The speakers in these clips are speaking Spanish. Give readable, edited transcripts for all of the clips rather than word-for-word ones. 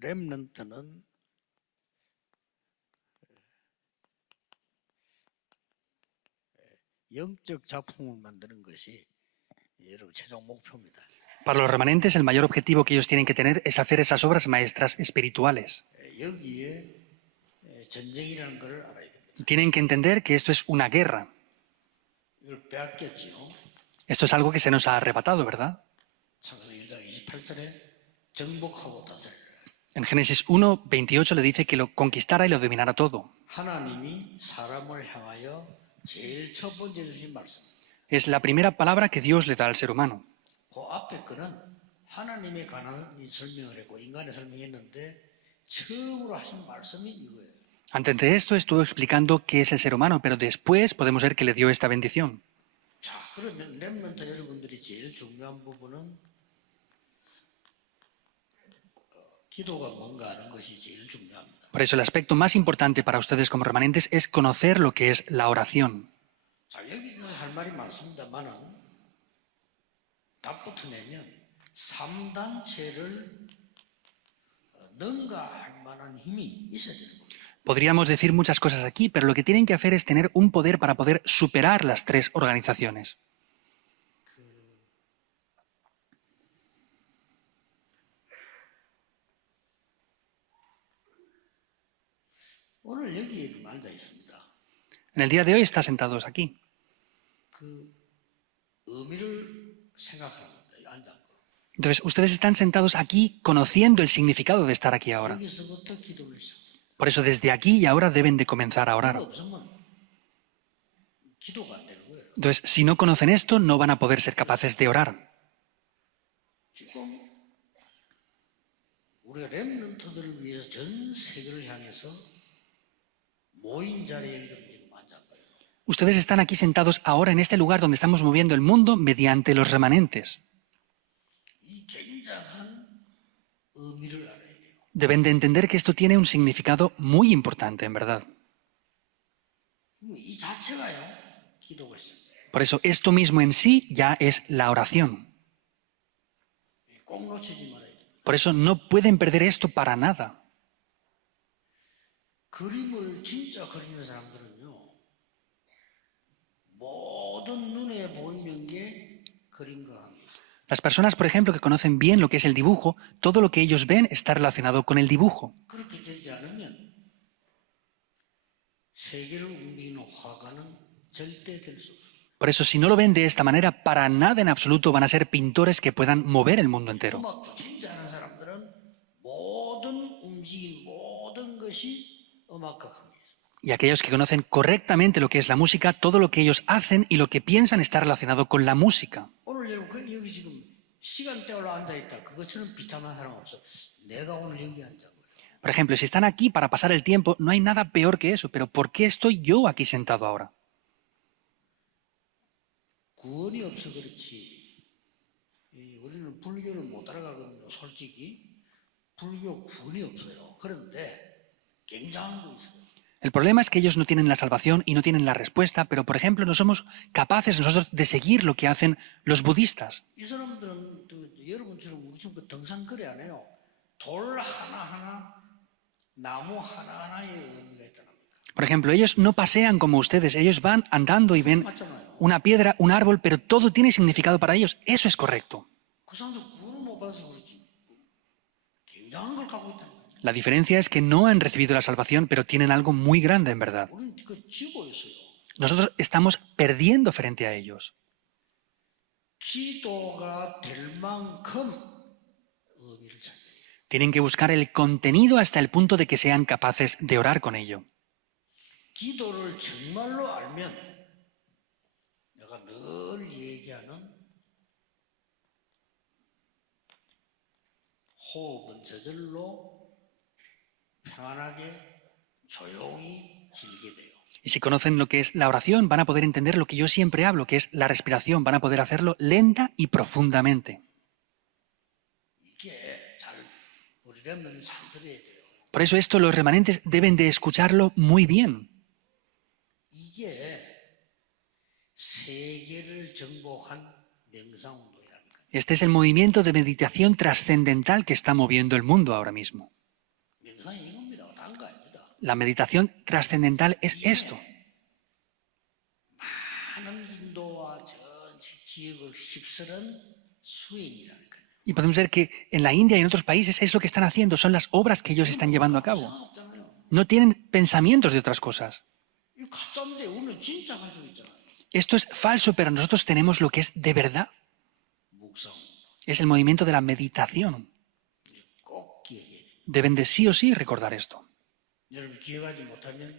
렘넌트는 영적 작품을 만드는 것이 여러분 최종 목표입니다. Para los remanentes, el mayor objetivo que ellos tienen que tener es hacer esas obras maestras espirituales. 여기에 전쟁이라는 걸 알아야 됩니다. Tienen que entender que esto es una guerra. 이걸 빼앗겼지요. Esto es algo que se nos ha arrebatado, ¿verdad? 창세기 1장 28절에 정복하고 다스리라. En Génesis 1, 28 le dice que lo conquistara y lo dominara todo. 하나님이 사람을 향하여 제일 첫 번째 주신 말씀. Es la primera palabra que Dios le da al ser humano. 그 앞에 거는 하나님에 관한 설명을 했고 인간의 설명했는데 처음으로 하신 말씀이 이거예요. Antes de esto estuvo explicando qué es el ser humano, pero después podemos ver que le dio esta bendición. 자, 그러면 렘넌트 여러분들이 제일 중요한 부분은 기도가 뭔가 하는 것이 제일 중요합니다. Por eso el aspecto más importante para ustedes como remanentes es conocer lo que es la oración. 자, 여기서 할 말이 많습니다만은 답부터 내면 3단체를 능가할 만한 힘이 있어야 되는 겁니다. Podríamos decir muchas cosas aquí, pero lo que tienen que hacer es tener un poder para poder superar las tres organizaciones. 오늘 여기에 앉아 있습니다. En el día de hoy están sentados aquí. 그 의미를 생각하는 겁니다. 앉아. Entonces, ustedes están sentados aquí conociendo el significado de estar aquí ahora. 여기서부터 기도를 시작. Por eso desde aquí y ahora deben de comenzar a orar. 이거 없으면 기도가 안 되는 거예요. Entonces, si no conocen esto, no van a poder ser capaces de orar. 지금 우리가 렘넌트들을 위해서 전 세계를 향해서 모인 자리에 지금 앉아봐요. Ustedes están aquí sentados ahora en este lugar donde estamos moviendo el mundo mediante los remanentes. 이 굉장한 의미를 알아야 돼요. Deben de entender que esto tiene un significado muy importante, en verdad. 이 자체가요, 기도가 있어요. Por eso, esto mismo en sí ya es la oración. 꼭 놓치지 말아야 돼요. Por eso no pueden perder esto para nada. 그림을 진짜 그리는 사람들은요, 모든 눈에 보이는 게 그림과 관계 있어요. Las personas, por ejemplo, que conocen bien lo que es el dibujo, todo lo que ellos ven está relacionado con el dibujo. 그렇게 되지 않으면 세계를 움직이는 화가는 절대 될 수 없어요. Por eso, si no lo ven de esta manera, para nada en absoluto van a ser pintores que puedan mover el mundo entero. 음악도 진짜 하는 사람들은 모든 움직임, 모든 것이 음악과 관계 있어요. Y aquellos que conocen correctamente lo que es la música, todo lo que ellos hacen y lo que piensan está relacionado con la música. 오늘 여러분 여기 지금 시간대로 앉아 있다. 그것처럼 비참한 사람 없어. 내가 오늘 여기 앉아. Por ejemplo, si están aquí para pasar el tiempo, no hay nada peor que eso, pero ¿por qué estoy yo aquí sentado ahora? 구원이 없어 그렇지. 우리는 불교를 못 따라가거든요. 솔직히 불교 구원이 없어요. 그런데 굉장한 거 있어요. El problema es que ellos no tienen la salvación y no tienen la respuesta, pero por ejemplo no somos capaces nosotros de seguir lo que hacen los budistas. 이 사람들은 여러분처럼 우리처럼 등산거리 안 해요. 돌 하나하나, 나무 하나하나의 의미가 있다는 겁니다. Por ejemplo, ellos no pasean como ustedes, ellos van andando y ven 맞잖아요. una piedra, un árbol, pero todo tiene significado para ellos. Eso es correcto. 그 사람들 구원을 못 받아서 그렇지. 굉장한 걸 갖고 있다는 거예요. La diferencia es que no han recibido la salvación, pero tienen algo muy grande en verdad. 우리는 그 쥐고 있어요. Nosotros estamos perdiendo frente a ellos. 기도가 될 만큼 의미를 찾아야 돼요. Tienen que buscar el contenido hasta el punto de que sean capaces de orar con ello. 기도를 정말로 알면 내가 늘 얘기하는 호흡은 저절로 편안하게 조용히 길게 돼요. Y si conocen lo que es la oración, van a poder entender lo que yo siempre hablo, que es la respiración. Van a poder hacerlo lenta y profundamente. 이게 잘 우리 렘넌트 잘 들어야 돼요. Por eso esto los remanentes deben de escucharlo muy bien. 이게 세계를 정복한 명상운동이랍니다. Este es el movimiento de meditación trascendental que está moviendo el mundo ahora mismo. 명상이 이겁니다. 다른 거 아닙니다. La meditación trascendental es esto. 많은 인도와 전 지역을 휩쓸은 수행이라는 거예요. Y podemos ver que en la India y en otros países es lo que están haciendo, son las obras que ellos están llevando a cabo. 없잖아요. No tienen pensamientos de otras cosas. 이 가짜인데 우리는 진짜 가지고 있잖아요. Esto es falso, pero nosotros tenemos lo que es de verdad. 묵상 Es el movimiento de la meditación. 꼭 기억해야 돼요. Deben de sí o sí recordar esto. 여러분 기억하지 못하면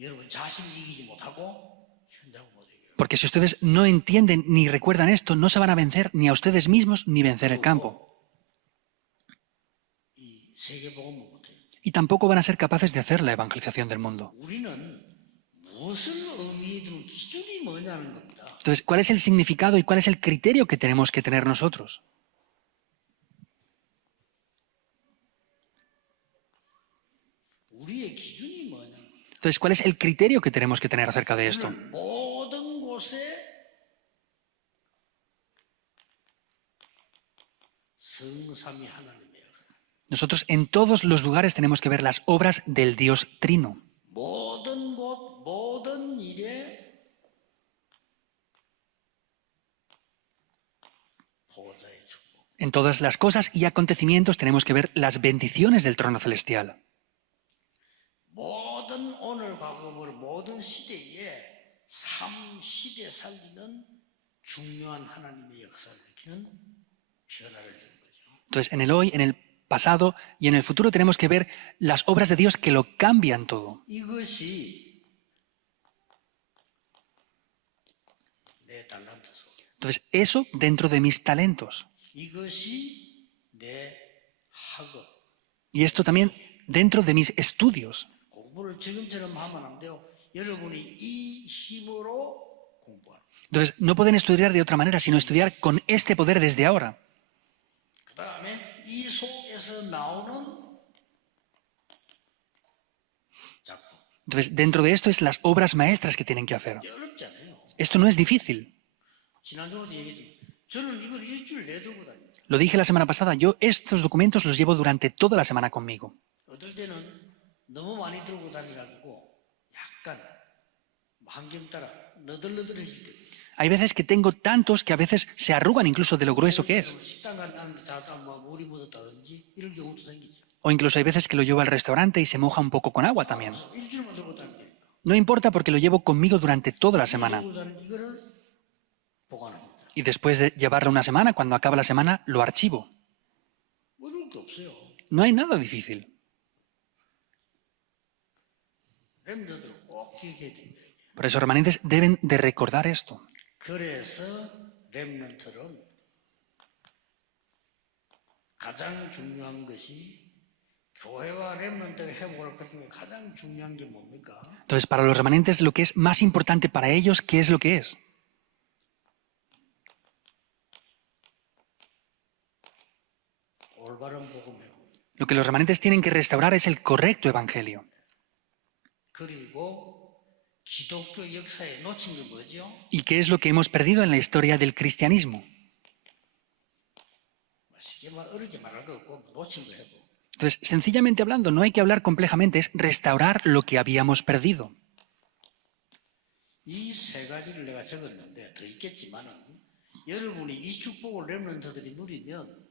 여러분 자신 이기지 못하고 현장을 못 이겨요. Porque si ustedes no entienden ni recuerdan esto, no se van a vencer ni a ustedes mismos ni vencer el campo. 이 세계복음을 못해요. Y tampoco van a ser capaces de hacer la evangelización del mundo. 우리는 무엇을 의미해 두는 기준이 뭐냐는 겁니다. Entonces, ¿cuál es el significado y cuál es el criterio que tenemos que tener nosotros? 우리의 기준이 뭐냐는 겁니다. Entonces, ¿cuál es el criterio que tenemos que tener acerca de esto? 우리는 모든 곳에 성삼위 하나님이에요. Nosotros en todos los lugares tenemos que ver las obras del Dios Trino. 모든 곳, 모든 일에 보호자의 축복. En todas las cosas y acontecimientos tenemos que ver las bendiciones del trono celestial. 모든 오늘 과거물 모든 시대에 삶 시대 살리는 중요한 하나님의 역사를 일으키는 변화를 주는 거죠. Entonces, en el hoy, en el pasado y en el futuro tenemos que ver las obras de Dios que lo cambian todo. 이것이 내 달란트 속에, Entonces, eso dentro de mis talentos. 이것이 내 학업. Y esto también dentro de mis estudios. 공부를 지금처럼 하면 안 돼요. 여러분이 이 힘으로 공부하는. Entonces, no pueden estudiar de otra manera, sino estudiar con este poder desde ahora. 그 다음에 이 속에서 나오는 작품. Entonces, dentro de esto es las obras maestras que tienen que hacer. 어렵지 않아요. Esto no es difícil. 지난주에도 얘기했지만 저는 이걸 일주일 내두고 다닙니다. Lo dije la semana pasada, yo estos documentos los llevo durante toda la semana conmigo. 어떨 때는 너무 많이 들고 다니가지고 약간 환경 따라 너덜너덜해질 때 있어요. Hay veces que tengo tantos que a veces se arrugan incluso de lo grueso que es. 식당 갔다는데 자다 뭐 물이 묻었다든지 이런 경우도 생기죠. O incluso hay veces que lo llevo al restaurante y se moja un poco con agua también. 그래서 일주일만 들고 다니니까 No importa porque lo llevo conmigo durante toda la semana. 들고 다니는 이거를 보관합니다. Y después de llevarlo una semana, cuando acaba la semana, lo archivo. 어려울 게 없어요. No hay nada difícil. 렘너들 꼭 기억해야 됩니다. Por eso, remanentes deben de recordar esto. 그래서 렘넌트는 가장 중요한 것이 교회와 렘넌트가 회복할 것 중에 가장 중요한 게 뭡니까? Entonces, para los remanentes, lo que es más importante para ellos, ¿qué es lo que es? 올바른 복음이에요. Lo que los remanentes tienen que restaurar es el correcto evangelio. 그리고 기독교 역사에 놓친 게 뭐죠? ¿Y qué es lo que hemos perdido en la historia del cristianismo? 쉽게 말 어렵게 말할 거 없고 놓친 거 해도 Entonces, sencillamente hablando, no hay que hablar complejamente, es restaurar lo que habíamos perdido. 이 세 가지를 내가 적었는데 더 있겠지만은 여러분이 이 축복을 렘넌트들이 누리면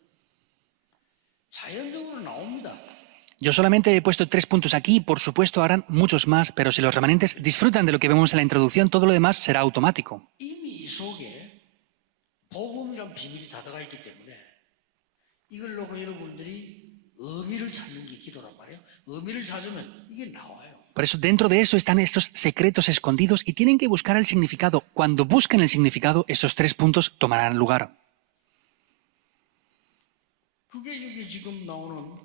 자연적으로 나옵니다. Yo solamente he puesto 3 puntos aquí y por supuesto harán muchos más, pero si los remanentes disfrutan de lo que vemos en la introducción, todo lo demás será automático. 이미 이 속에 복음이란 비밀이 다 들어가 있기 때문에 이걸 놓고 여러분들이 의미를 찾는 게 기도란 말이에요. 의미를 찾으면 이게 나와요. Por eso dentro de eso están estos secretos escondidos y tienen que buscar el significado. Cuando busquen el significado, estos 3 puntos tomarán lugar. 그게 여기 지금 나오는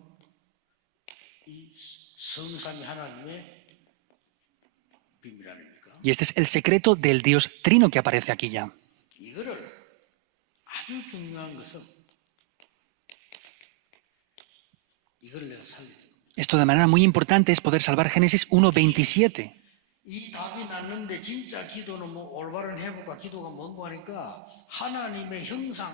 이 성삼위 하나님의 비밀 아닙니까? Y este es el secreto del Dios Trino que aparece aquí ya. 이거를 아주 중요한 것은 이걸 내가 살리는 거예요. Esto de manera muy importante es poder salvar Génesis 1:27. 이 답이 났는데 진짜 기도는 뭐 올바른 회복과 기도가 뭔고 하니까 하나님의 형상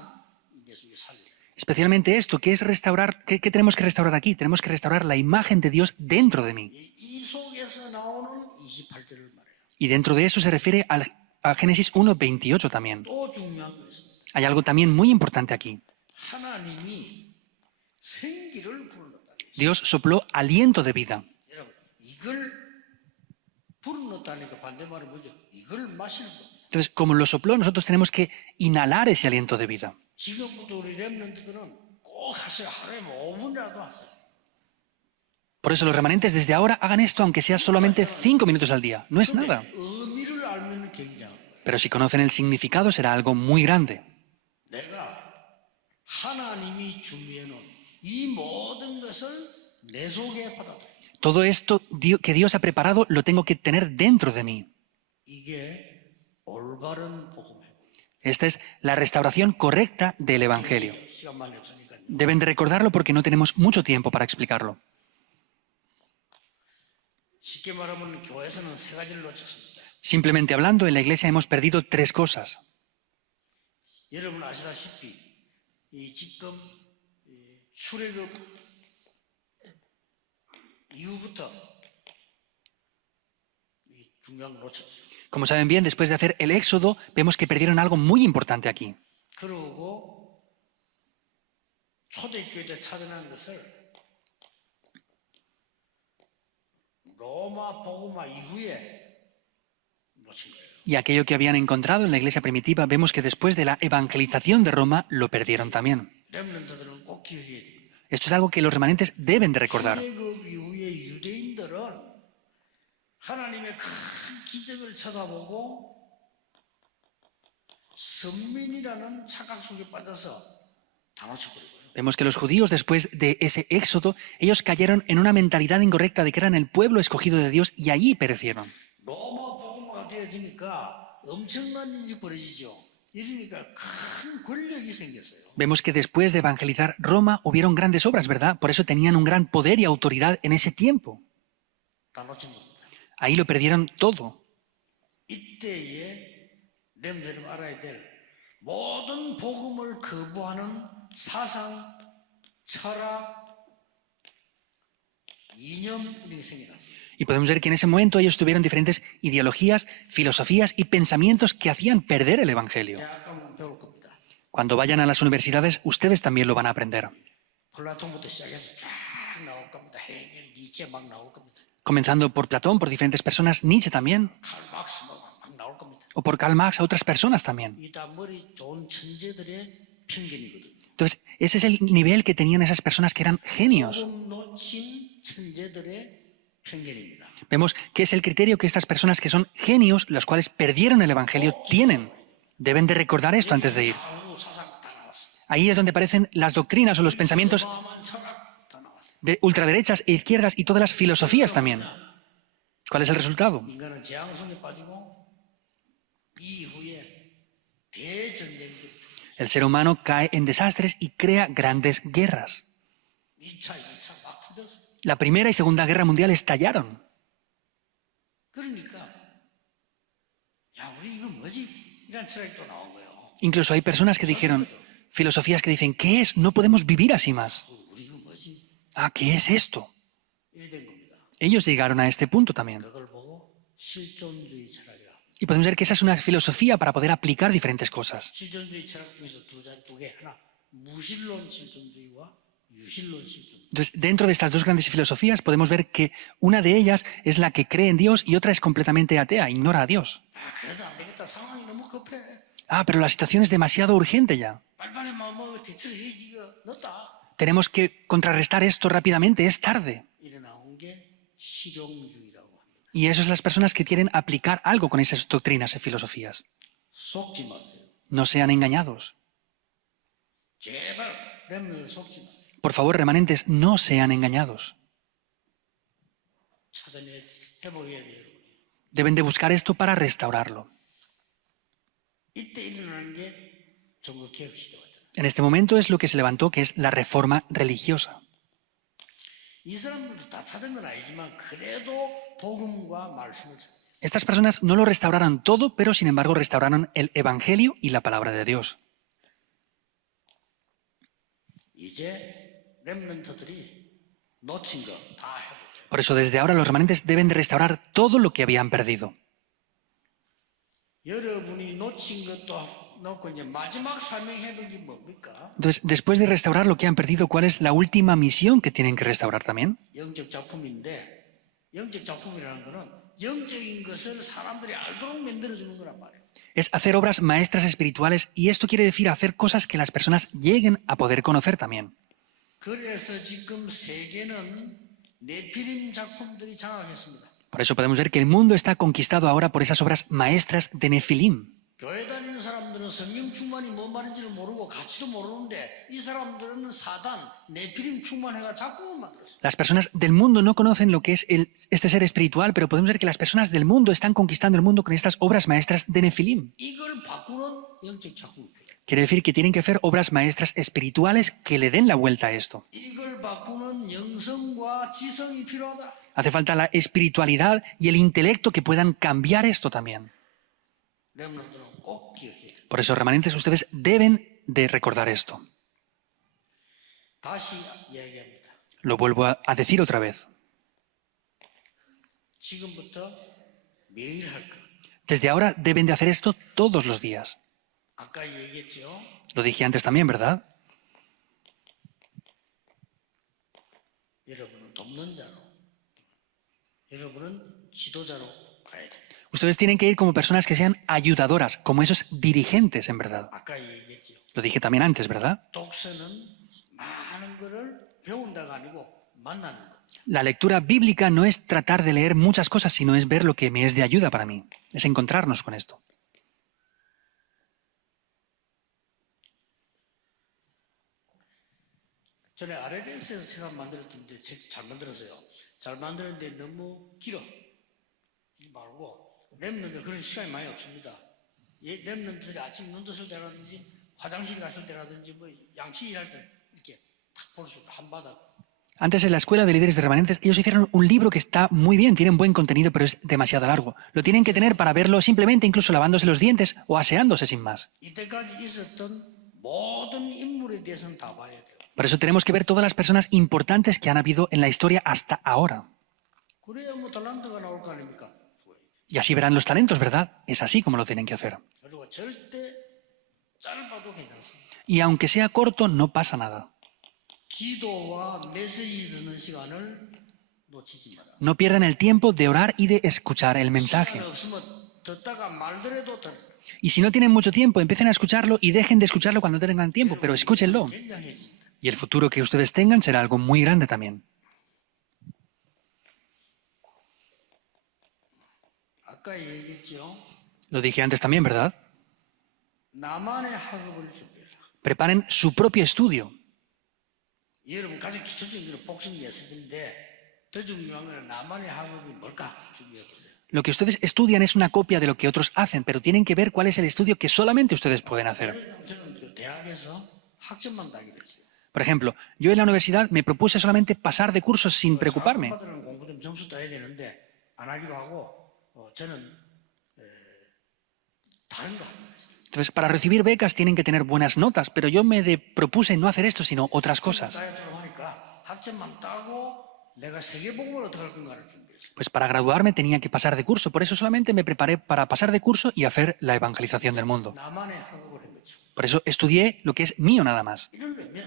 내 속에 살리는 거예요. Especialmente esto, que es restaurar, ¿qué tenemos que restaurar aquí? Tenemos que restaurar la imagen de Dios dentro de mí. 이 속에서 나오는 28절을 말해요. Y dentro de eso se refiere a Génesis 1:28 también. 또 중요한 거 있습니다. Hay algo también muy importante aquí. 하나님이 생기를 불어넣었다. Dios sopló aliento de vida. 여러분, 이걸 불어넣었다니까 반대말은 뭐죠? 이걸 마시는 겁니다. Entonces, como lo sopló, nosotros tenemos que inhalar ese aliento de vida. 지금부터 우리 렘넌트들은 꼭 하세요. 하루에 5분이라도 하세요. Por eso los remanentes desde ahora hagan esto, aunque sea solamente 5 minutos al día. No es nada. 의미를 알면 굉장한 거예요. Pero si conocen el significado, será algo muy grande. 내가 하나님이 준비해 놓은 이 모든 것을 내 속에 받아들여. Todo esto que Dios ha preparado lo tengo que tener dentro de mí. 이게 올바른 복음이에요. Esta es la restauración correcta del Evangelio. 시간만이 없으니까요. Deben de recordarlo porque no tenemos mucho tiempo para explicarlo. 쉽게 말하면 교회에서는 세 가지를 놓쳤습니다. Simplemente hablando, en la iglesia hemos perdido 3 cosas. 여러분 아시다시피 이 지금 이 출애굽 이후부터 이 중요한 걸 놓쳤죠. Como saben bien, después de hacer el éxodo, vemos que perdieron algo muy importante aquí. 그러고 초대교회 때 찾아난 것을 로마 복음화 이후에 놓친 거예요. Y aquello que habían encontrado en la iglesia primitiva, vemos que después de la evangelización de Roma, lo perdieron también. 렘넌트들은 꼭 기억해야 됩니다. Esto es algo que los remanentes deben de recordar. 출애굽 이후에 유대인들은 하나님의 큰 기적을 쳐다보고 선민이라는 착각 속에 빠져서 다 놓쳐버리고요. Vemos que los judíos, después de ese éxodo, ellos cayeron en una mentalidad incorrecta de que eran el pueblo escogido de Dios y allí perecieron. 로마 복음화가 되어지니까 엄청난 일이 벌어지죠. 이러니까 큰 권력이 생겼어요. Vemos que después de evangelizar Roma hubieron grandes obras, ¿verdad? Por eso tenían un gran poder y autoridad en ese tiempo. 다 놓친 겁니다. Ahí lo perdieron todo. 이때에 렘들이 알아야 될 모든 복음을 거부하는 사상, 철학, 이념 이런 게 생겨났어요. Y podemos ver que en ese momento ellos tuvieron diferentes ideologías, filosofías y pensamientos que hacían perder el Evangelio. 대학 가면 배울 겁니다. Cuando vayan a las universidades, ustedes también lo van a aprender. 플라톤부터 시작해서 쫙 나올 겁니다. 헤겔, 니체 막 나올 겁니다. Comenzando por Platón, por diferentes personas, Nietzsche también, 칼 막스 막 나올 겁니다. o por Karl Marx, a otras personas también. 이 다 머리 좋은 천재들의 편견이거든요. Entonces, ese es el nivel que tenían esas personas que eran genios. 복음 놓친 천재들의 편견입니다. Vemos que es el criterio que estas personas que son genios, los cuales perdieron el Evangelio, tienen. Deben de recordar esto antes de ir. 좌우 사상 다 나왔어요. Ahí es donde aparecen las doctrinas o los pensamientos 어마어마한 철학 다 나왔어요. de ultraderechas e izquierdas y todas las filosofías también. ¿Cuál es el resultado? 인간은 재앙 속에 빠지고 이후에 대전쟁이 El ser humano cae en desastres y crea grandes guerras. 2차, 2차 막 터졌어요. La Primera y Segunda Guerra Mundial estallaron. 그러니까 야 우리 이거 뭐지? 이런 철학이 또 나온 거예요. Incluso hay personas que dijeron, filosofías que dicen, ¿qué es? No podemos vivir así más. 우리 이거 뭐지? Ah, ¿qué es esto? 이래 된 겁니다. Ellos llegaron a este punto también. 그걸 보고 실존주의 철학이라. Y podemos ver que esa es una filosofía para poder aplicar diferentes cosas. 실존주의 철학 중에서 두 개 하나 무신론 실존주의와 유신론 실존주의. Entonces, dentro de estas dos grandes filosofías podemos ver que una de ellas es la que cree en Dios y otra es completamente atea, ignora a Dios. 아 그래도 안 되겠다. 상황이 너무 급해. Ah, pero la situación es demasiado urgente ya. 빨리빨리 마음먹어 대처를 해야지 이거 늦다. Tenemos que contrarrestar esto rápidamente, es tarde. 이래 나온 게 실용주의라고 합니다. Y eso es las personas que quieren aplicar algo con esas doctrinas y filosofías. 속지 마세요. No sean engañados. 제발 렘넌트 속지 마세요. Por favor, remanentes, no sean engañados. 찾아내 회복해야 돼요. 여러분. Deben de buscar esto para restaurarlo. 이때 일어나는 게 종교개혁 시대거든. En este momento es lo que se levantó, que es la reforma religiosa. 이 사람들도 다 찾은 건 아니지만 그래도 복음과 말씀을 찾아요. Estas personas no lo restauraron todo, pero sin embargo restauraron el Evangelio y la palabra de Dios. 이제 렘넌트들이 놓친 거 다 해보죠. Por eso desde ahora los remanentes deben de restaurar todo lo que habían perdido. 여러분이 놓친 것도 놓고 이제 마지막 사명해둔 게 뭡니까? Entonces, después de restaurar lo que han perdido, ¿cuál es la última misión que tienen que restaurar también? 영적 작품인데 영적 작품이라는 거는 영적인 것을 사람들이 알도록 만들어주는 거란 말이에요. Es hacer obras maestras espirituales y esto quiere decir hacer cosas que las personas lleguen a poder conocer también. 그래서 지금 세계는 네피림 작품들이 장악했습니다. Por eso podemos ver que el mundo está conquistado ahora por esas obras maestras de Nefilim. 교회 다니는 사람들은 성령 충만이 뭔 말인지를 모르고 가치도 모르는데 이 사람들은 사단, 네피림 충만해가 작품을 만들었어요. Las personas del mundo no conocen lo que es este ser espiritual, pero podemos ver que las personas del mundo están conquistando el mundo con estas obras maestras de Nefilim. 이걸 바꾸는 영적 작품이 필요해요. Quiere decir que tienen que hacer obras maestras espirituales que le den la vuelta a esto. 이걸 바꾸는 영성과 지성이 필요하다. Hace falta la espiritualidad y el intelecto que puedan cambiar esto también. 렘넌트는 꼭 기억해야 돼요. Por eso, remanentes, ustedes deben de recordar esto. 다시 이야기합니다. Lo vuelvo a decir otra vez. 지금부터 매일 할 거. Desde ahora deben de hacer esto todos los días. 아까 얘기했죠. Lo dije antes también, ¿verdad? 여러분은 돕는 자로, 여러분은 지도자로 가야 돼요. Ustedes tienen que ir como personas que sean ayudadoras, como esos dirigentes, en verdad. 아까 얘기했죠. Lo dije también antes, ¿verdad? 독서는 많은 거를 배운다가 아니고 만나는 거. La lectura bíblica no es tratar de leer muchas cosas, sino es ver lo que me es de ayuda para mí. Es encontrarnos con esto. 전에 RLS에서 제가 만들었던데 잘 만들었어요. 잘 만들었는데 너무 길어. 말고 렘넌트 그런 시간이 많이 없습니다. 렘넌트들이 아침 눈 떴을 때라든지 화장실 갔을 때라든지 뭐 양치 일할 때 이렇게 탁 볼 수 있고 한 바닥. Antes en la escuela de líderes de remanentes, ellos hicieron un libro que está muy bien, tiene buen contenido, pero es demasiado largo. Lo tienen que tener para verlo simplemente incluso lavándose los dientes o aseándose sin más. 이때까지 있었던 모든 인물에 대해서는 다 봐야 돼요. Por eso tenemos que ver todas las personas importantes que han habido en la historia hasta ahora. 그래야 뭐 탤런트가 나올 거 아닙니까? Y así verán los talentos, ¿verdad? Es así como lo tienen que hacer. 그리고 절대 짧아도 괜찮습니다. Y aunque sea corto, no pasa nada. 기도와 메시지 듣는 시간을 놓치지 마라. No pierdan el tiempo de orar y de escuchar el mensaje. 시간이 없으면 듣다가 말더라도 Y si no tienen mucho tiempo, empiecen a escucharlo y dejen de escucharlo cuando tengan tiempo, pero escúchenlo. 굉장해집니다. Y el futuro que ustedes tengan será algo muy grande también. 아까 얘기했죠. Lo dije antes también, ¿verdad? 나만의 학업을 준비해라. Preparen su propio estudio. 여러분 가장 기초적인 건 복습 예습인데 더 중요한 건 나만의 학업이 뭘까 준비해 보세요. Lo que ustedes estudian es una copia de lo que otros hacen, pero tienen que ver cuál es el estudio que solamente ustedes pueden hacer. 저는 그 대학에서 학점만 따기로 했어요. Por ejemplo, yo en la universidad me propuse solamente pasar de cursos sin preocuparme. 학원받으려면 공부 좀 점수 따야 되는데 안 하기로 하고 저는 다른 거 하기로 했어요. Entonces, para recibir becas tienen que tener buenas notas, pero yo me propuse no hacer esto, sino otras cosas. 따야 졸업하니까 학점만 따고 내가 세계복음을 어떻게 할 건가를 준비했어요. Pues para graduarme tenía que pasar de curso, por eso solamente me preparé para pasar de curso y hacer la evangelización del mundo. 나만의 학업을 한 거죠. Por eso estudié lo que es mío nada más. 이러려면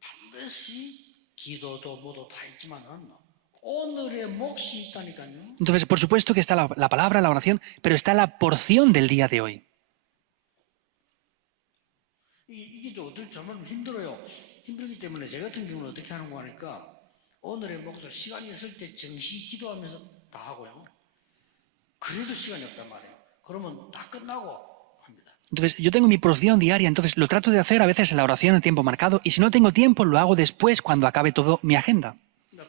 반드시 기도도 뭐도 다 있지만은 오늘의 몫이 있다니까요. Entonces, por supuesto que está la palabra, la oración, pero está la porción del día de hoy. 이게 좀 어떻게 정말 힘들어요. 힘들기 때문에 제 같은 경우는 어떻게 하는 거 하니까 오늘의 몫을 시간이 있을 때 정시 기도하면서 다 하고요. 그래도 시간이 없단 말이에요. 그러면 다 끝나고 합니다. Entonces, yo tengo mi porción diaria, entonces lo trato de hacer a veces en la oración en tiempo marcado, y si no tengo tiempo, lo hago después cuando acabe todo mi agenda.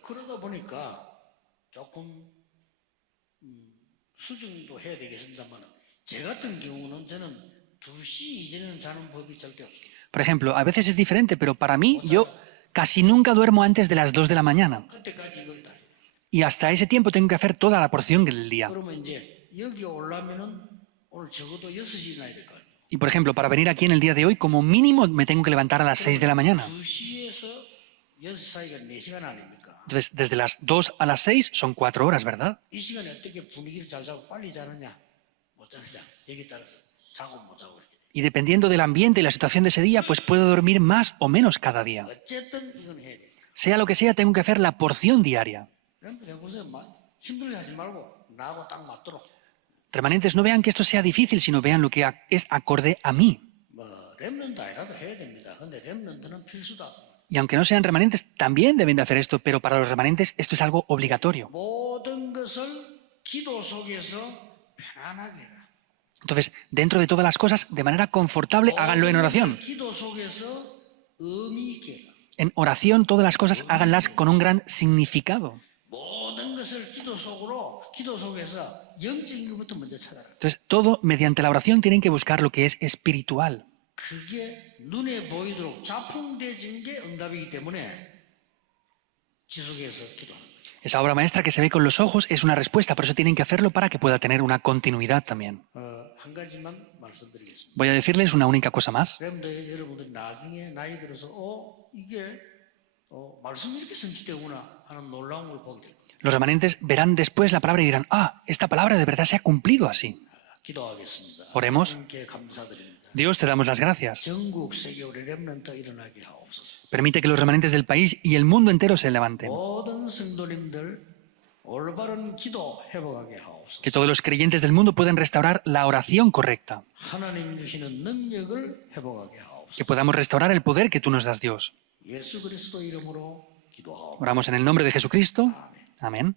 그러다 보니까 조금 수정도 해야 되겠습니다만 제 같은 경우는 저는 2시 이전에는 자는 법이 절대 없어요. Por ejemplo, a veces es diferente, pero para mí, yo casi nunca duermo antes de las 2 de la mañana. 그때까지 이걸 다 해요. Y hasta ese tiempo tengo que hacer toda la porción del día. 그러면 이제 여기 오려면은 오늘 적어도 6시 일어나야 될 거 아니에요. Y por ejemplo, para venir aquí en el día de hoy, como mínimo me tengo que levantar a las 6 de la mañana. 2시에서 6시 사이가 4시간 아닙니까? Entonces, desde las 2 a las 6 son 4 horas, ¿verdad? 이 시간에 어떻게 분위기를 잘 잡고 빨리 자느냐 못 자느냐 여기에 따라서 자고 못 자고 이렇게 돼. Y dependiendo del ambiente y la situación de ese día, pues puedo dormir más o menos cada día. 어쨌든 이건 해야 돼. Sea lo que sea, tengo que hacer la porción diaria. 여러분 해보세요. 힘들게 하지 말고 나하고 딱 맞도록. Remanentes, no vean que esto sea difícil, sino vean lo que es acorde a mí. 뭐 렘넌트 아니라도 해야 됩니다. 근데 렘넌트는 필수다. Y aunque no sean remanentes, también deben de hacer esto, pero para los remanentes esto es algo obligatorio. 모든 것을 기도 속에서 편안하게 해라. Entonces, dentro de todas las cosas, de manera confortable, háganlo en oración. 기도 속에서 의미 있게 해라. En oración, todas las cosas háganlas con un gran significado. 모든 것을 기도 속에서 영적인 것부터 먼저 찾아라. Entonces, todo mediante la oración tienen que buscar lo que es espiritual. 그게 눈에 보이도록 작품되진 게 응답이기 때문에 지속해서 기도하는 거죠. Esa obra maestra que se ve con los ojos es una respuesta, por eso tienen que hacerlo para que pueda tener una continuidad también. 한 가지만 말씀드리겠습니다. Voy a decirles una única cosa más. 여러분들이 나중에 나이 들어서 이게 말씀이 이렇게 성취되구나 하는 놀라운 걸 보게 될 거예요. Los remanentes verán después la palabra y dirán, esta palabra de verdad se ha cumplido así. 기도하겠습니다. Oremos. 하나님께 감사드립니다. Dios, te damos las gracias. 전국 세계 우리 렘넌트 일어나게 하옵소서. Permite que los remanentes del país y el mundo entero se levanten. 모든 성도님들 올바른 기도 회복하게 하옵소서. Que todos los creyentes del mundo puedan restaurar la oración correcta. 하나님 주시는 능력을 회복하게 하옵소서. Que podamos restaurar el poder que tú nos das, Dios. 예수 그리스도 이름으로 기도하옵소서. Oramos en el nombre de Jesucristo. Amén.